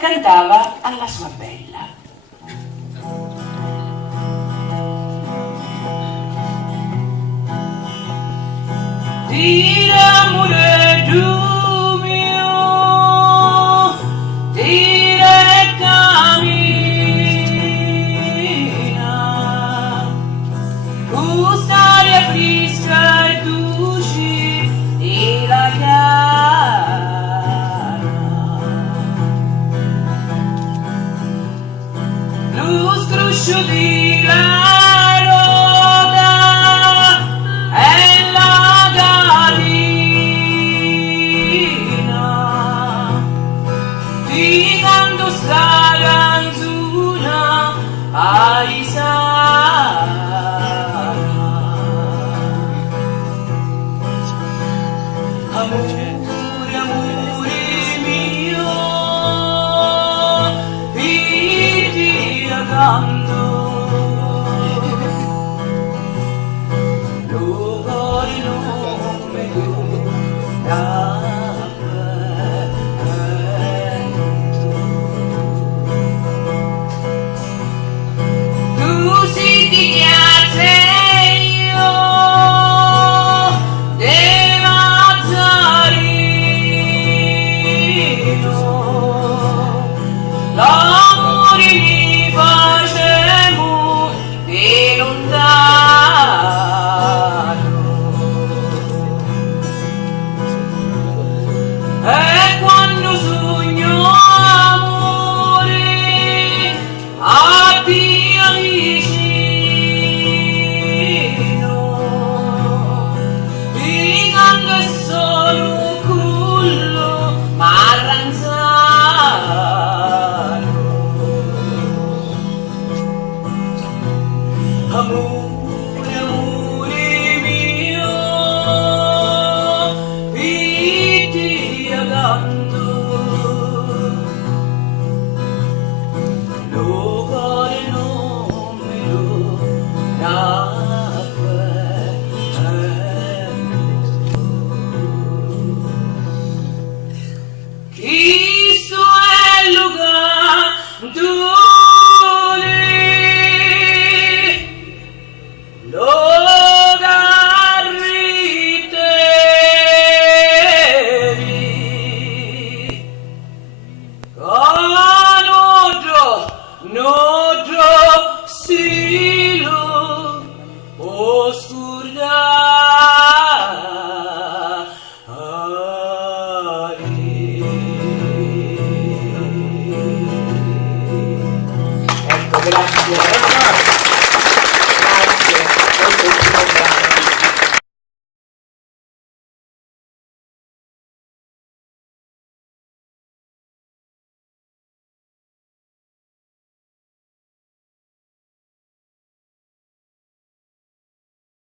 cantava alla sua bella. Dire amore du mio, dire cammina, gustare fresca e dolce e la chiara, lo scruscio di la amore, amore mio, vedi accanto, lo cuore non mi dura tu si ti piace io l'amore mi facemo di lontano e quando sogno amore a te vicino ti canto è solo quello ma amore, amore mio, vedi accanto, lo cuore non mi dura questo è il lugar dove nodo silo oscura ecco, grazie.